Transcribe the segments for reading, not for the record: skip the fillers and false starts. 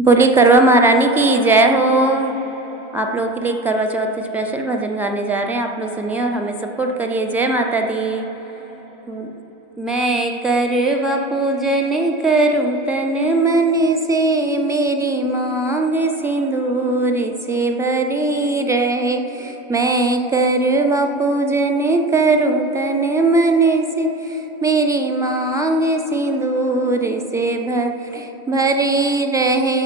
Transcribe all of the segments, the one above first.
बोली करवा महारानी की जय हो। आप लोगों के लिए करवा चौथ स्पेशल भजन गाने जा रहे हैं, आप लोग सुनिए और हमें सपोर्ट करिए। जय माता दी। मैं करवा पूजन करूं तन मन से, मेरी मांग सिंदूर से भरी रहे। मैं करवा पूजन करूं तन मन से, मेरी मांग सिंदूर से भरी रहे।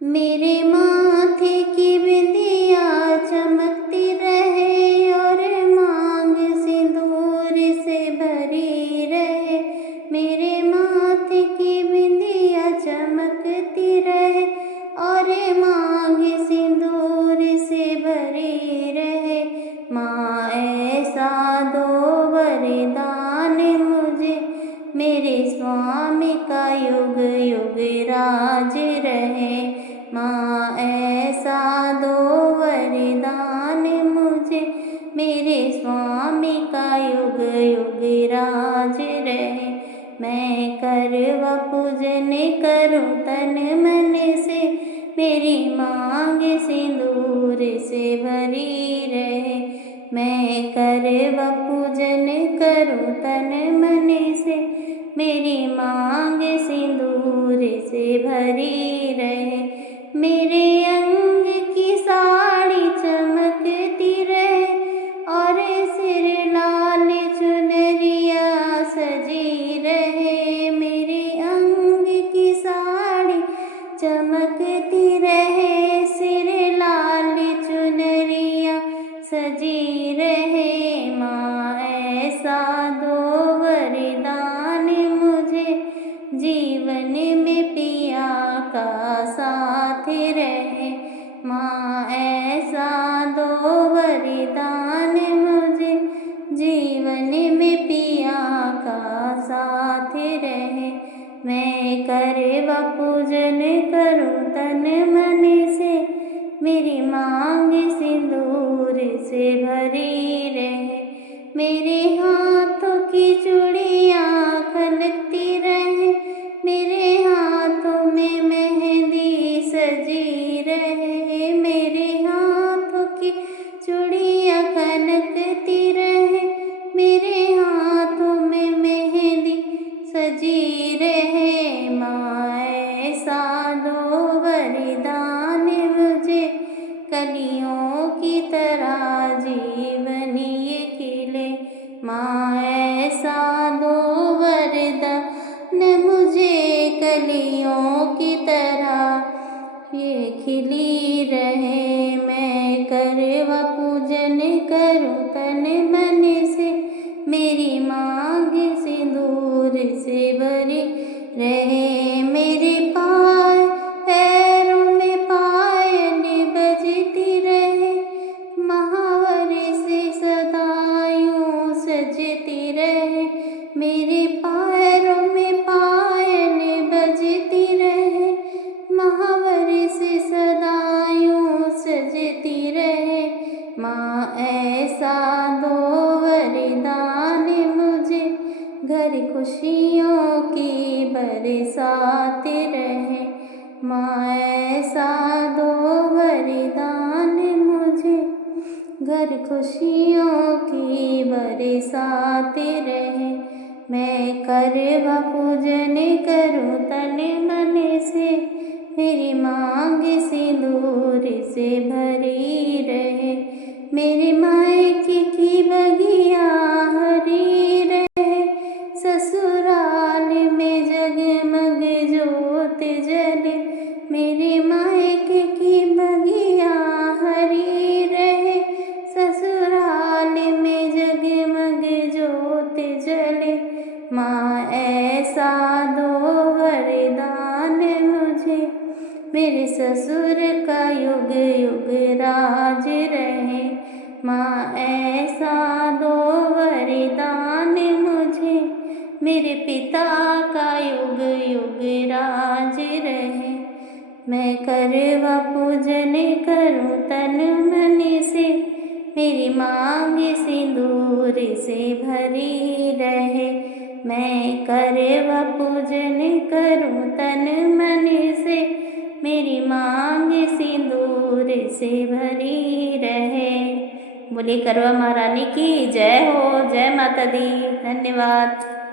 मेरे माथे की बिंदिया चमकती रहे और मांग सिंदूर से भरी रहे। मेरे माथे की बिंदिया चमकती रहे और मांग सिंदूर से भरी रहे। माँ ऐसा दो वरदान मुझे, मेरे स्वामी का युग युग राज रहे। माँ ऐसा दो वरदान मुझे, मेरे स्वामी का युग युग राज रहे। मैं करवा पूजन करूं तन मन से, मेरी मांग सिंदूर से भरी रहे। मैं करवा पूजन करूं तन मन से, मेरी मांग सिंदूर से भरी रहे। मेरे अंग की साड़ी चमकती रहे और सिर लाल चुनरिया सजी रहे। मेरे अंग की साड़ी चमकती रहे, सिर लाल चुनरिया सजी रहे। माँ ऐसा दो वरदान मुझे, जीवन में पिया का साथ रहे। माँ ऐसा दो वरदान मुझे, जीवन में पिया का साथ रहे। मैं करवा पूजन करूं तन मन से, मेरी मांग सिंदूर से भरी रहे। मेरे हाथों की चूड़ियाँ खनकती रहे, मेरे हाथों में मेहंदी सजी रहे। मेरे हाथों की चूड़ियाँ खनकती रहे, मेरे हाथों में मेहंदी सजी रहे। माँ ऐसा दो वरदान मुझे, कलियों की तरह जीवन ये खिले। माँ ऐसा दो वरदान मुझे, कलियों की तरह ये खिली रहे। मैं करवा पूजन करूं तन मन से, मेरी मांग सिंदूर से भरी रहे। मेरे पैरों में पायल बजती रहे, महावर से सदा यूं सजती रहे। मेरे पैरों में पायल बजती रहे, महावर से सदा यूं सजती रहे। माँ ऐसा दो वरदान मुझे, घर खुशियों की बरसात रहे। माँ ऐसा दो वरदान मुझे, घर खुशियों की बरसात रहे। मैं करवा पूजन करूं तन मन से, मेरी मांग सिंदूर से भरी रहे। मेरे मायके की बगिया हरी रहे, ससुराल में जगमग जोत जले। मेरे मायके की बगिया हरी रहे, ससुराल में जगमग जोत जले। माँ ऐसा दो वरदान मुझे, मेरे ससुर का युग युग राज रहे। माँ ऐसा दो वरदान मुझे, मेरे पिता का युग युग राज रहे। मैं करवा पूजन करूं तन मन से, मेरी मांग सिंदूर से भरी रहे। मैं करवा पूजन करूं तन मन से, मेरी मांग सिंदूर से भरी रहे। बोले करवा महारानी की जय हो। जय माता दी। धन्यवाद।